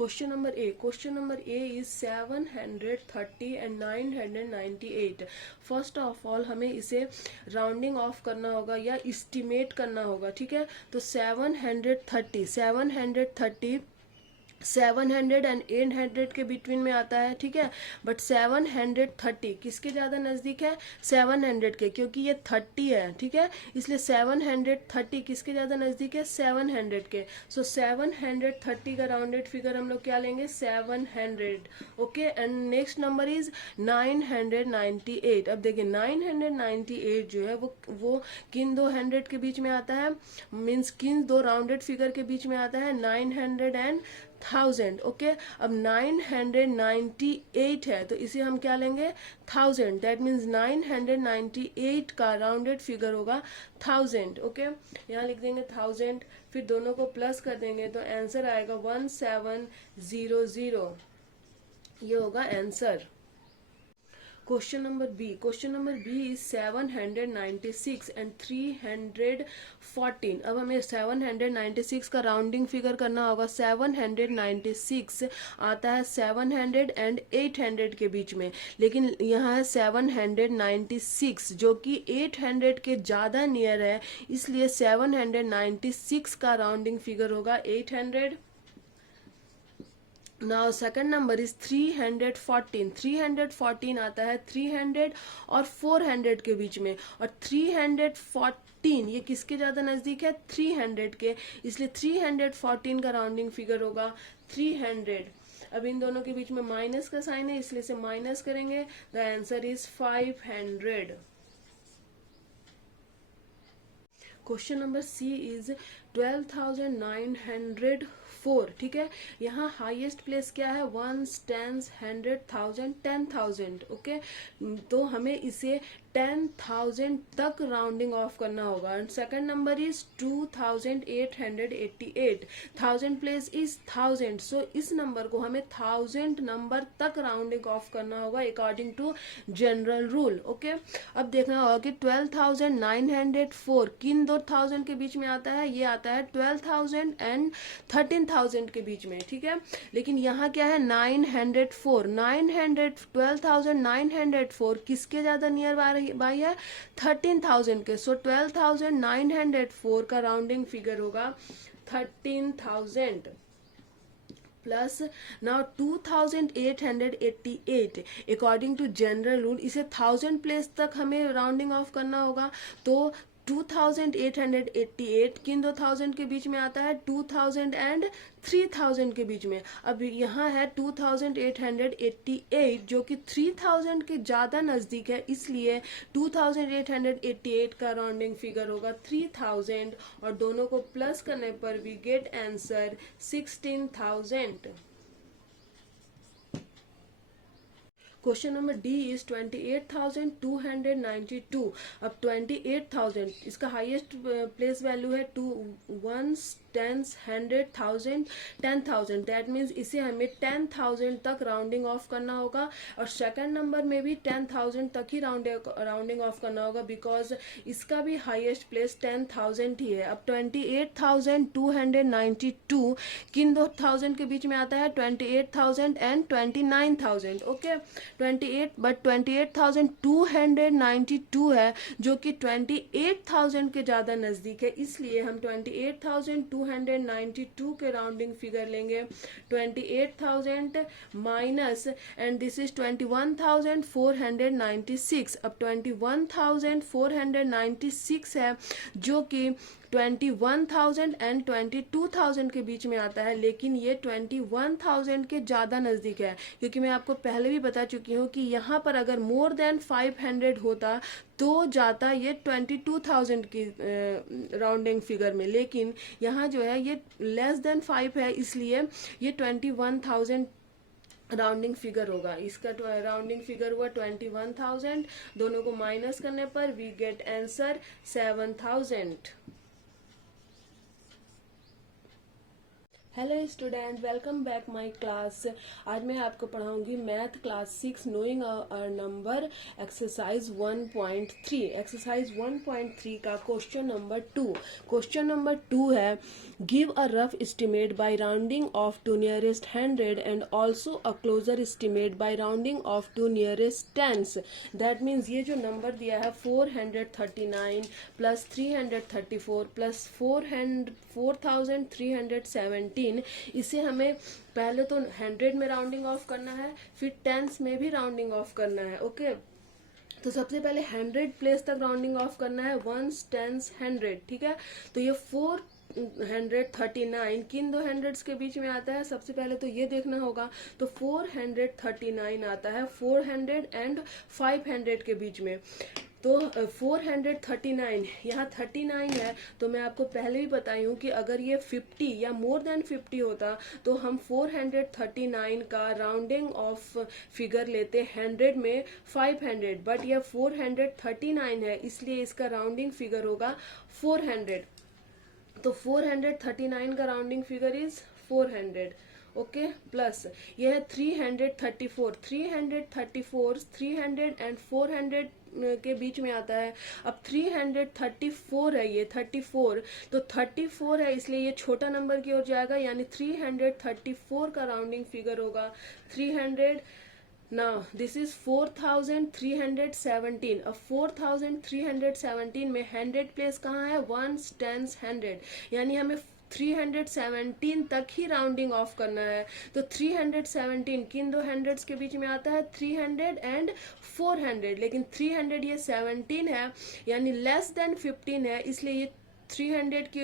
Question number A is 730 and 998. First of all हमें इसे rounding off करना होगा या इस्टीमेट करना होगा, ठीक है। तो 730 700 एंड 800 के बिटवीन में आता है, ठीक है। बट 730 किसके ज़्यादा नज़दीक है? 700 के, क्योंकि ये 30 है, ठीक है। इसलिए 730 किसके ज़्यादा नज़दीक है? 700 के। सो 730 का राउंडेड फिगर हम लोग क्या लेंगे? 700, okay. And next number is 998। अब देखिए 998 जो है वो किन दो 100 के बीच में आता है, मीन्स किन दो राउंडेड फिगर के बीच में आता है? 900 एंड 1000, ओके। अब 998 है तो इसे हम क्या लेंगे? 1000। दैट मीन्स 998 का राउंडेड फिगर होगा 1000, ओके। यहाँ लिख देंगे 1000, फिर दोनों को प्लस कर देंगे तो आंसर आएगा 1700। ये होगा answer. Question number b is 796 and 314। अब हमें 796 का राउंडिंग फिगर करना होगा। 796 आता है 700 एंड 800 के बीच में, लेकिन यहाँ है 796 जो कि 800 के ज़्यादा नियर है, इसलिए 796 का राउंडिंग फिगर होगा 800। Now second number is 314। 314 आता है 300 और 400 के बीच में, और 314 ये किसके ज़्यादा नज़दीक है? 300 के, इसलिए 314 का राउंडिंग फिगर होगा 300। अब इन दोनों के बीच में माइनस का साइन है, इसलिए से माइनस करेंगे। The answer is 500। Question number c is 12,904, ठीक है। यहाँ हाईएस्ट प्लेस क्या है? 1, 10, 100, 1000, 10,000, ओके। तो हमें इसे 10,000 तक राउंडिंग ऑफ करना होगा। And second number is 2888। 1000 place is 1000, सो इस नंबर को हमें 1000 नंबर तक राउंडिंग ऑफ करना होगा according to general rule, okay. अब देखना होगा कि 12,904 किन दो 1000 के बीच में आता है? ये आता है 12,000 एंड 13,000 के बीच में, ठीक है। लेकिन यहाँ क्या है? 904 12,904 किसके ज्यादा नियर बाई है? 13,000 के। सो 12,904 का राउंडिंग फिगर होगा 13,000 plus now 2888 according to general rule इसे 1000 प्लेस तक हमें राउंडिंग ऑफ करना होगा। तो 2888 किन दो 1000 के बीच में आता है? 2000 एंड 3000 के बीच में। अब यहाँ है 2888 जो कि 3000 के ज़्यादा नज़दीक है, इसलिए 2888 का राउंडिंग फिगर होगा 3000 और दोनों को प्लस करने पर we get answer 16,000। Question number d is 28,292। अब 28,000 इसका हाईएस्ट प्लेस वैल्यू है 2, 1, 10, 100, 1000, 10,000। दैट मीन्स इसे हमें 10,000 तक राउंडिंग ऑफ करना होगा, और सेकंड नंबर में भी 10,000 तक ही राउंडिंग ऑफ करना होगा, बिकॉज इसका भी हाईएस्ट प्लेस 10,000 ही है। अब 28,292 किन दो 1000 के बीच में आता है? 28,000 एंड 29,000, ओके। 28 बट 28,292 है जो कि 28,000 के ज़्यादा नज़दीक है, इसलिए हम 28,292 के राउंडिंग फिगर लेंगे। 28,000 माइनस एंड दिस इज 21,496। अब 21,496 है जो कि 21,000 एंड 22,000 के बीच में आता है, लेकिन ये 21,000 के ज़्यादा नज़दीक है, क्योंकि मैं आपको पहले भी बता चुकी हूँ कि यहाँ पर अगर मोर देन 500 होता तो जाता ये 22,000 की राउंडिंग फिगर में, लेकिन यहाँ जो है ये लेस देन 5 है, इसलिए ये 21,000 राउंडिंग फिगर होगा। इसका राउंडिंग फिगर हुआ 21,000, दोनों को माइनस करने पर we get answer 7,000। Hello student, welcome back my class. आज मैं आपको पढ़ाऊंगी math class 6 knowing a number exercise 1.3। Exercise 1.3 का क्वेश्चन नंबर 2। क्वेश्चन नंबर 2 है give a rough estimate by rounding off to nearest 100 and also a closer estimate by rounding off to nearest tens. That means ये जो number दिया है 439 plus 334 plus 4317, इसे हमें पहले तो 100 में राउंडिंग ऑफ करना है, फिर टेंस में भी राउंडिंग ऑफ करना है। ओके, तो सबसे पहले 100 प्लेस तक राउंडिंग ऑफ करना है, वंस टेंस 100। ठीक है, तो ये 439 किन दो हंड्रेड्स के बीच में आता है, सबसे पहले तो ये देखना होगा। तो 439 आता है 400 एंड 500 के बीच में। तो 439 यहाँ 39 है, तो मैं आपको पहले भी बताई हूँ कि अगर ये 50 या मोर देन 50 होता तो हम 439 का राउंडिंग ऑफ फिगर लेते 100 में 500, बट ये 439 है इसलिए इसका राउंडिंग फिगर होगा 400। तो 439 का rounding figure is 400। Okay, plus ये है 334 300 एंड 400 के बीच में आता है। अब 334 है, ये 34, तो 34 है इसलिए ये छोटा नंबर की ओर जाएगा, यानी 334 का राउंडिंग फिगर होगा 300। Now this is 4317। अब 4317 में 100 प्लेस कहाँ है, वंस टेंस 100, यानी हमें 317 तक ही राउंडिंग ऑफ करना है। तो 317 किन दो हंड्रेड्स के बीच में आता है, 300 एंड 400, लेकिन 300 ये 17 है यानी लेस देन 15 है, इसलिए ये 300 की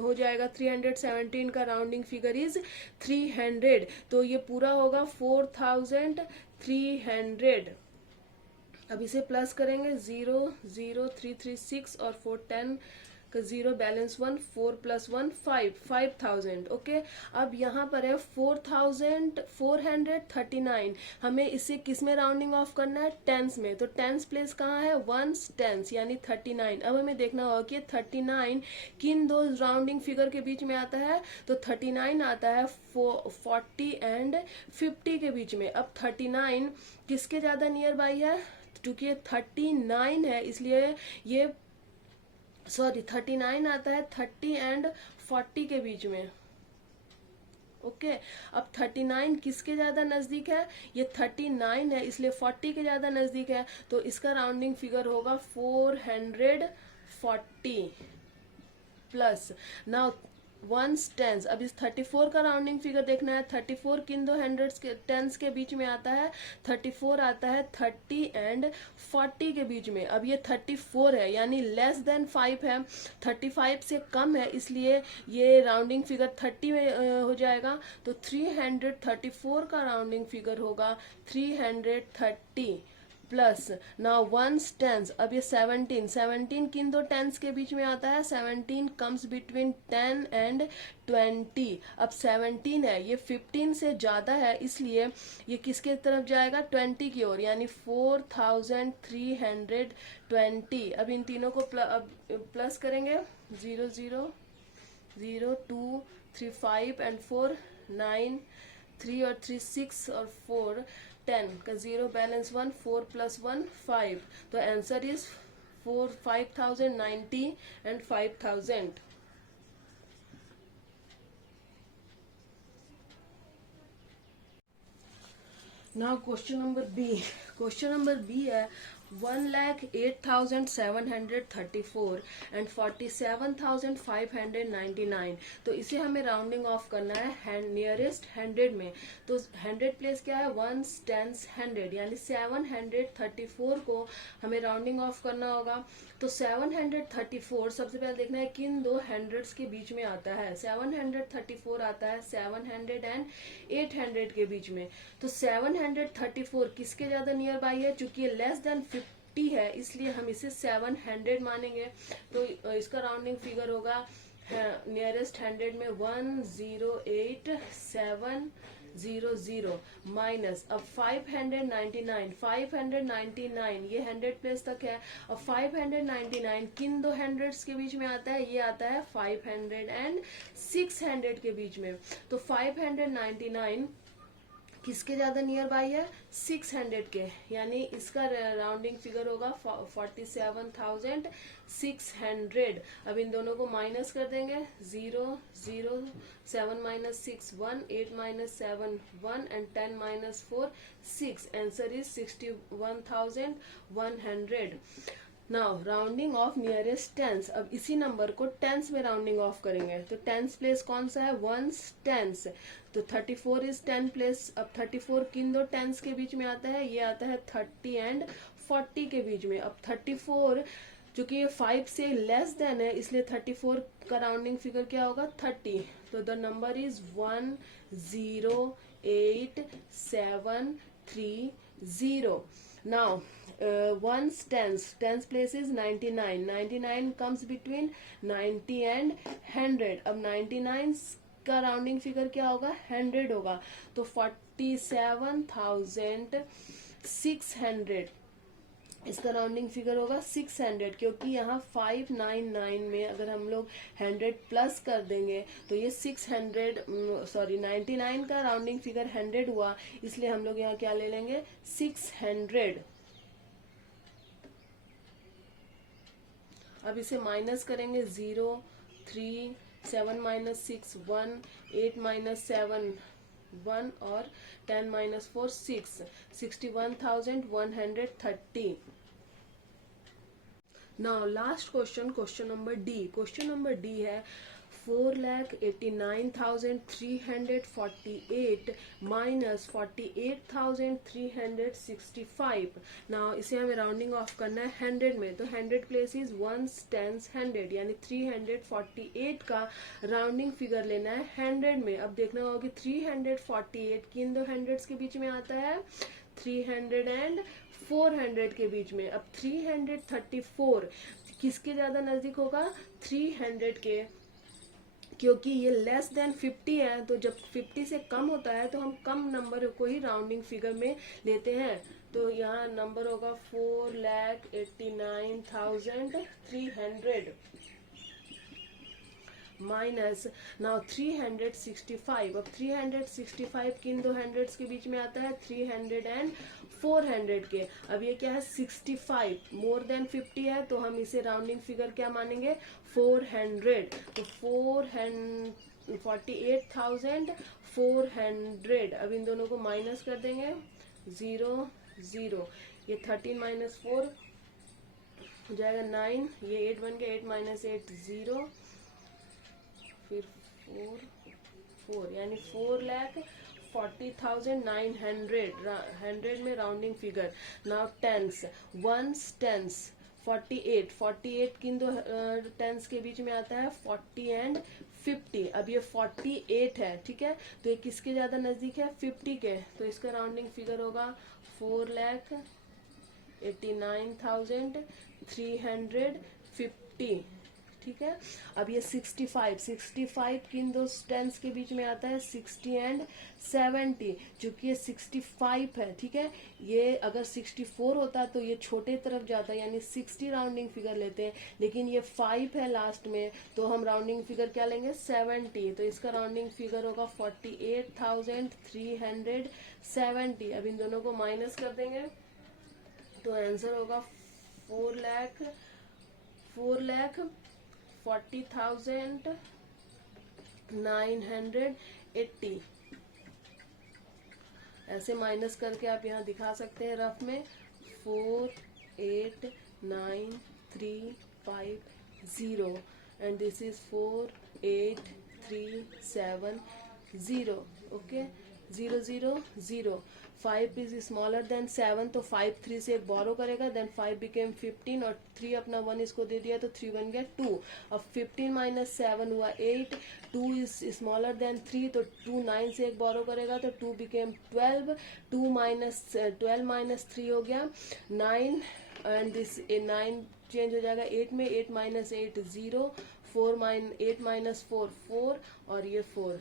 हो जाएगा। 317 का राउंडिंग फिगर इज 300, तो ये पूरा होगा 4300। अब इसे प्लस करेंगे, 0 0 3 3 6 और 4 10 का 0 बैलेंस 1, 4 + 1 5 5000। ओके, अब यहाँ पर है 4439, हमें इसे किस में राउंडिंग ऑफ करना है, टेंस में। तो टेंस प्लेस कहाँ है, वंस टेंस यानी 39। अब हमें देखना होगा कि 39 किन दो राउंडिंग फिगर के बीच में आता है, तो 39 आता है 40 एंड 50 के बीच में। अब 39 किसके ज्यादा नियर बाई है, क्योंकि ये 39 है इसलिए ये 39 आता है 30 एंड 40 के बीच में। ओके, अब 39 किसके ज्यादा नजदीक है, ये 39 है इसलिए 40 के ज्यादा नजदीक है, तो इसका राउंडिंग फिगर होगा 440 प्लस। नाउ वंस टेंस, अब इस 34 का राउंडिंग फिगर देखना है। 34 किन दो हंड्रेड्स के टेंस के बीच में आता है, 34 आता है 30 एंड 40 के बीच में। अब ये 34 है यानी लेस देन 5 है, 35 से कम है, इसलिए ये राउंडिंग फिगर 30 में हो जाएगा। तो 334 का राउंडिंग फिगर होगा 330 प्लस। नाउ वंस टेंस, अब ये 17 किन दो टेंस के बीच में आता है, 17 कम्स बिटवीन 10 एंड 20। अब 17 है, ये 15 से ज्यादा है इसलिए ये किसके तरफ जाएगा, 20 की ओर, यानी 4320। अब इन तीनों को प्लस करेंगे, 0 0 0 2 3 5 एंड 4 9 3 और 3 6 और 4 10 का 0 बैलेंस 1, 4 + 1 5। तो answer is 5090 and 5000। Now question number b. Question number b है 1,08,734 एंड 47,599। तो इसे हमें राउंडिंग ऑफ करना है नियरेस्ट 100 में। तो 100 प्लेस क्या है, वंस टेंस 100, यानी 734 को हमें राउंडिंग ऑफ करना होगा। तो 734 सबसे पहले देखना है किन दो हंड्रेड्स के बीच में आता है। 734 आता है 700 एंड 800 के बीच में। तो 734 किसके ज्यादा नियर बाई है, चूंकि ये लेस देन 50 है इसलिए हम इसे 700 मानेंगे। तो इसका राउंडिंग फिगर होगा नियरेस्ट 100 में 1087 0 0 माइनस अब 599 ये 100 प्लेस तक है। अब 599 किन दो हंड्रेड्स के बीच में आता है, ये आता है 500 एंड 600 के बीच में। तो 599 किसके ज्यादा नियर बाई है, 600 के, यानी इसका राउंडिंग फिगर होगा 47,600। अब इन दोनों को माइनस कर देंगे, 0 0 7 minus 6 1 8 minus 7 1 and 10 minus 4 6। Answer is 61,100। Now rounding off nearest tense. अब इसी नंबर को टेंस में राउंडिंग ऑफ करेंगे, तो टेंस प्लेस कौन सा है, वंस टेंस। तो 34 इज 10 प्लेस। अब 34 किन दो टेंस के बीच में आता है, ये आता है 30 एंड 40 के बीच में। अब 34 चूंकि ये 5 से लेस देन है, इसलिए 34 का राउंडिंग फिगर क्या होगा, 30। तो the number is 108,730। Now one's tens place is 99 comes between 90 and 100। अब 99 का राउंडिंग फिगर क्या होगा, 100 होगा। तो 47,600 इसका राउंडिंग फिगर होगा 600, क्योंकि यहाँ 599 में अगर हम लोग 100 प्लस कर देंगे तो ये 99 का राउंडिंग फिगर 100 हुआ, इसलिए हम लोग यहाँ क्या ले लेंगे, 600। अब इसे माइनस करेंगे, 0 3 7 माइनस 6 1 8 माइनस 7 1 और 10 minus 4 6 61,130। Now last question, question number D. Question number D है 4,89,348 माइनस 48,365। नाउ इसे हमें राउंडिंग ऑफ करना है 100 में, तो 100 प्लेस इज वंस टेंस 100, यानी 348 का राउंडिंग फिगर लेना है 100 में। अब देखना होगा कि 348 किन दो हंड्रेड्स के बीच में आता है, 300 एंड 400 के बीच में। अब 334 किसके ज्यादा नजदीक होगा, 300 के, क्योंकि ये लेस देन 50 है। तो जब 50 से कम होता है तो हम कम नंबर को ही राउंडिंग फिगर में लेते हैं। तो यहाँ नंबर होगा 4,89,300 माइनस नाउ 365। अब 365 किन दो हंड्रेड्स के बीच में आता है, 300 एंड 400 के। अब ये क्या है, 65 मोर देन 50 है, तो हम इसे राउंडिंग फिगर क्या मानेंगे, 400। तो 48,400। अब इन दोनों को माइनस कर देंगे, 0 0, ये 13 माइनस 4 हो जाएगा 9, ये 8 बन गया, 8 माइनस 8 0, फिर 4 4, यानी 4,40,900 100 में rounding figure. Now tens, ones tens 48 किन दो टेंस के बीच में आता है, 40 एंड 50। अब ये 48 है, ठीक है, तो ये किसके ज्यादा नजदीक है, 50 के। तो इसका राउंडिंग फिगर होगा 4,89,350, ठीक है। अब ये 65 किन दो टेंस के बीच में आता है, 60 एंड 70। चूंकि ये 65 है, ठीक है, ये अगर 64 होता तो ये छोटे तरफ जाता, यानी 60 राउंडिंग फिगर लेते हैं, लेकिन ये 5 है लास्ट में, तो हम राउंडिंग फिगर क्या लेंगे, 70। तो इसका राउंडिंग फिगर होगा 48,370। अब इन दोनों को माइनस कर देंगे, तो आंसर होगा 4,40,980। ऐसे माइनस करके आप यहाँ दिखा सकते हैं रफ में, 4,89,350 and this is 4,83,70। Okay, 0 0 0। 5 is smaller than 7, तो 5 3 से एक बोरो करेगा, देन 5 बिकेम 15 और 3 अपना 1 इसको दे दिया, तो 3 बन गया 2। अब 15 माइनस 7 हुआ 8, 2 इज स्मॉलर देन 3, तो 2 9 से एक बोरो करेगा, तो 2 बिकेम 12, 12 माइनस 3 हो गया 9 एंड दिस 9 चेंज हो जाएगा 8 में, 8 माइनस 8 0, 8 माइनस 4 4 और ये 4।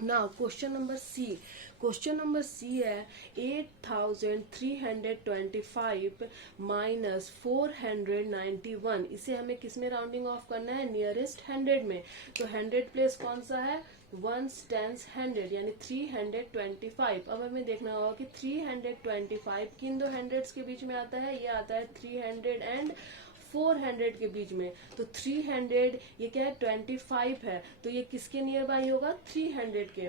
Now question number C. Question number C है 8325 माइनस 491. इसे हमें किस में राउंडिंग ऑफ करना है? नियरेस्ट 100 में. तो 100 प्लेस कौन सा है? वंस टेंस 100 यानी 325. अब हमें देखना होगा कि 325 किन दो हंड्रेड्स के बीच में आता है? ये आता है 300 एंड 400 के बीच में. तो 300 ये क्या है? 25 है, तो ये किसके नियर बाई होगा? 300 के.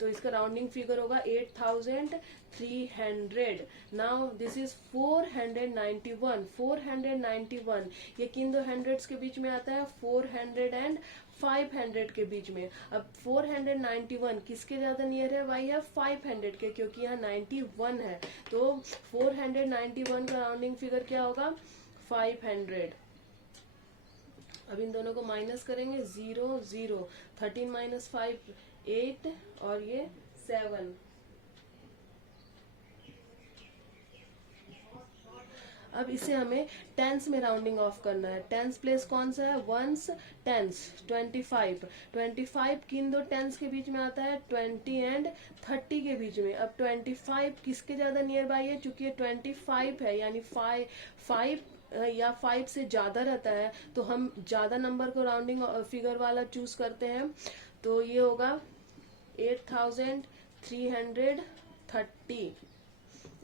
तो इसका राउंडिंग फिगर होगा 8300. Now this is 491. 491 ये किन दो हंड्रेड्स के बीच में आता है? 400 एंड 500 के बीच में. अब 491 किसके ज्यादा नियर है? भाई है 500 के, क्योंकि यहाँ 91 है. तो 491 का राउंडिंग फिगर क्या होगा? 500. अब इन दोनों को माइनस करेंगे. 0 0. 13 माइनस 5 8 और ये 7. अब इसे हमें टेंस में राउंडिंग ऑफ करना है. टेंस प्लेस कौन सा है? Ones tens 25. 25 किन दो टेंस के बीच में आता है? 20 एंड 30 के बीच में. अब 25 किसके ज्यादा नियर बाई है? चूंकि ये 25 है यानी 5 या 5 से ज्यादा रहता है, तो हम ज्यादा नंबर को राउंडिंग फिगर वाला चूज करते हैं. तो ये होगा 8330.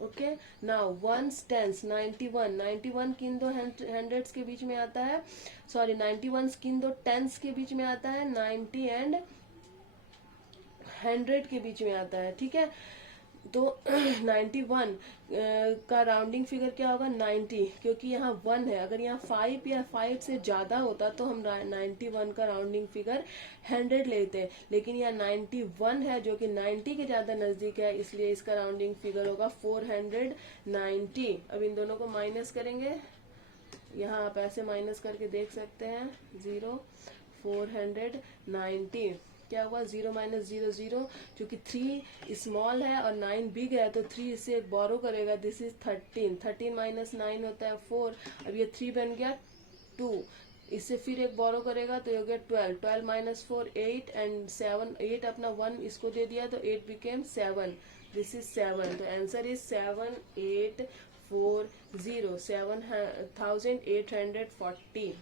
ओके. नाउ वंस टेंस 91 किन दो हंड्रेड्स के बीच में आता है? सॉरी 91 किन दो टेंस के बीच में आता है? 90 एंड 100 के बीच में आता है. ठीक है. तो 91 का राउंडिंग फिगर क्या होगा? 90, क्योंकि यहाँ 1 है. अगर यहाँ 5 या 5 से ज्यादा होता तो हम 91 का राउंडिंग फिगर 100 लेते, लेकिन यहाँ 91 है जो कि 90 के ज्यादा नजदीक है, इसलिए इसका राउंडिंग फिगर होगा 490. अब इन दोनों को माइनस करेंगे. यहाँ आप ऐसे माइनस करके देख सकते हैं. 0 490 क्या हुआ? 0 माइनस 0 0. क्योंकि 3 स्मॉल है और 9 बिग है, तो 3 इससे बोरो करेगा. This is 13. 13 माइनस 9 होता है 4. अब ये 3 बन गया 2. इससे फिर एक बोरो करेगा तो ये हो गया 12. 12 माइनस 4 8 एंड 7. 8 अपना 1 इसको दे दिया तो 8 बिकेम 7. This is 7. तो आंसर इज 7840. 7840.